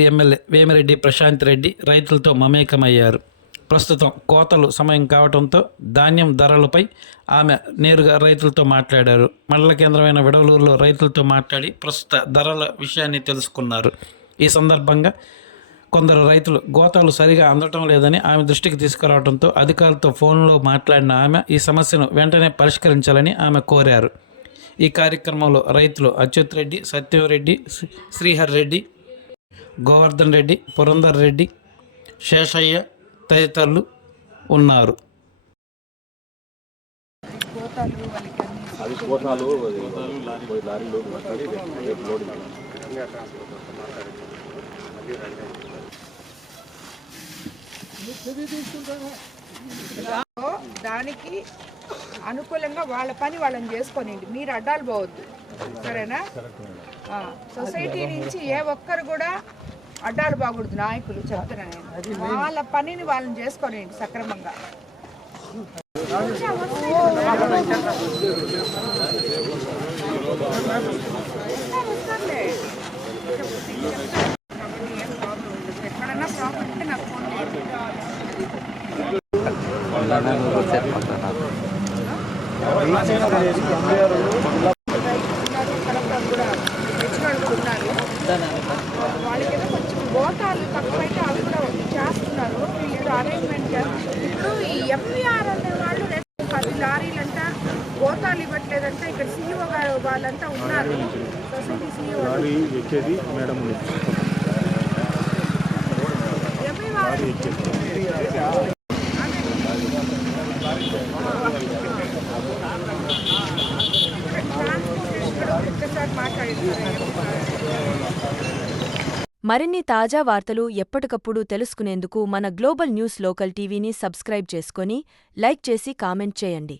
Mangalagiri MLA Vemireddy Prashanth Reddy రైతులతో మమేకమయ్యారు. ప్రస్తుతం కోతలు సమయం కావడంతో ధాన్యం ధరలపై ఆమె నేరుగా రైతులతో మాట్లాడారు. మండల కేంద్రమైన విడవలూరులో రైతులతో మాట్లాడి ప్రస్తుత ధరల విషయాన్ని తెలుసుకున్నారు. ఈ సందర్భంగా కొందరు రైతులు గోతాలు సరిగా అందటం లేదని ఆమె దృష్టికి తీసుకురావడంతో అధికారులతో ఫోన్లో మాట్లాడిన ఆమె ఈ సమస్యను వెంటనే పరిష్కరించాలని ఆమె కోరారు. ఈ కార్యక్రమంలో రైతులు అచ్యుత్ రెడ్డి, సత్యం రెడ్డి, శ్రీహర్ రెడ్డి, గోవర్ధన్ రెడ్డి, పురందర్ రెడ్డి, శేషయ్య తదితరులు ఉన్నారు. దానికి అనుకూలంగా వాళ్ళ పని వాళ్ళని చేసుకోనండి, మీరు అడ్డాలు పోవద్దు, సరేనా? సొసైటీ నుంచి ఏ ఒక్కరు కూడా అడ్డాలు బాగూడదు, నాయకులు చెప్తున్నాను నేను. వాళ్ళ పనిని వాళ్ళని చేసుకోనండి సక్రమంగా. ఎక్కడన్నా ప్రాబ్లం ఉంటే నాకు ఫోన్ చేయండి. వాళ్ళకేదో కొంచెం గోతాలు తక్కువైతే అవి కూడా చేస్తున్నారు, వీళ్ళు అరేంజ్మెంట్ చేస్తున్నారు. ఇప్పుడు ఈ ఎంపీఆర్ అనే వాళ్ళు 10 లారీలంట గోతాలు ఇవ్వట్లేదంట. ఇక్కడ సీఈఓ గారు వాళ్ళంతా ఉన్నారు, సొసైటీ సీఈఓ. మరిన్ని తాజా వార్తలు ఎప్పటికప్పుడు తెలుసుకునేందుకు మన గ్లోబల్ న్యూస్ లోకల్ టీవీని సబ్స్క్రైబ్ చేసుకొని లైక్ చేసి కామెంట్ చేయండి.